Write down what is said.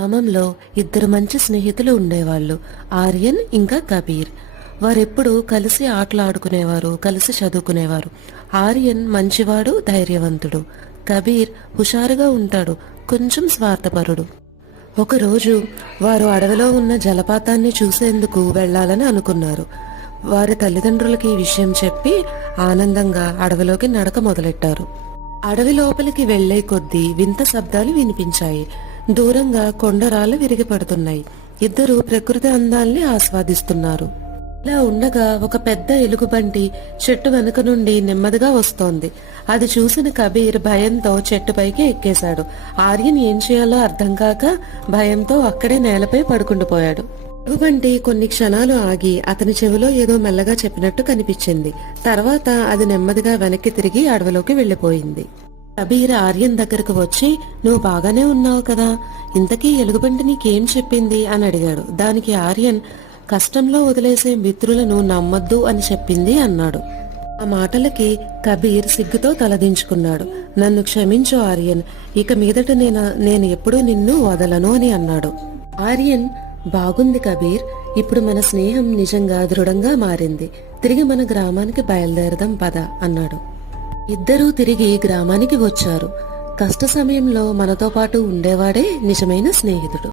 గ్రామంలో ఇద్దరు మంచి స్నేహితులు ఉండేవాళ్ళు, ఆర్యన్ ఇంకా కబీర్. వారెప్పుడూ కలిసి ఆటలు ఆడుకునేవారు, కలిసి చదువుకునేవారు. ఆర్యన్ మంచివాడు, ధైర్యవంతుడు. కబీర్ హుషారుగా ఉంటాడు, కొంచెం స్వార్థపరుడు. ఒకరోజు వారు అడవిలో ఉన్న జలపాతాన్ని చూసేందుకు వెళ్లాలని అనుకున్నారు. వారి తల్లిదండ్రులకి ఈ విషయం చెప్పి ఆనందంగా అడవిలోకి నడక మొదలెట్టారు. అడవి లోపలికి వెళ్లే కొద్దీ వింత శబ్దాలు వినిపించాయి. దూరంగా కొండరాళ్లు విరిగిపడుతున్నాయి. ఇద్దరు ప్రకృతి అందాల్ని ఆస్వాదిస్తున్నారు. ఇలా ఉండగా ఒక పెద్ద ఎలుగుబంటి చెట్టు వెనుక నుండి నెమ్మదిగా వస్తోంది. అది చూసిన కబీర్ భయంతో చెట్టుపైకి ఎక్కేశాడు. ఆర్యన్ ఏం చేయాలో అర్థం కాక భయంతో అక్కడే నేలపై పడుకుండిపోయాడు. ఎలుగుబంటి కొన్ని క్షణాలు ఆగి అతని చెవిలో ఏదో మెల్లగా చెప్పినట్టు కనిపించింది. తర్వాత అది నెమ్మదిగా వెనక్కి తిరిగి అడవిలోకి వెళ్లిపోయింది. కబీర్ ఆర్యన్ దగ్గరకు వచ్చి, నువ్వు బాగానే ఉన్నావు కదా, ఇంతకీ ఎలుగుబంటి నీకేం చెప్పింది అని అడిగాడు. దానికి ఆర్యన్, కష్టంలో వదిలేసే మిత్రులను నమ్మొద్దు అని చెప్పింది అన్నాడు. ఆ మాటలకి కబీర్ సిగ్గుతో తలదించుకున్నాడు. నన్ను క్షమించు ఆర్యన్, ఇక మీదట నేను ఎప్పుడూ నిన్ను వదలను అని అన్నాడు. ఆర్యన్, బాగుంది కబీర్, ఇప్పుడు మన స్నేహం నిజంగా దృఢంగా మారింది. తిరిగి మన గ్రామానికి బయలుదేరదాం పద అన్నాడు. ఇద్దరూ తిరిగి గ్రామానికి వచ్చారు. కష్ట సమయంలో మనతో పాటు ఉండేవాడే నిజమైన స్నేహితుడు.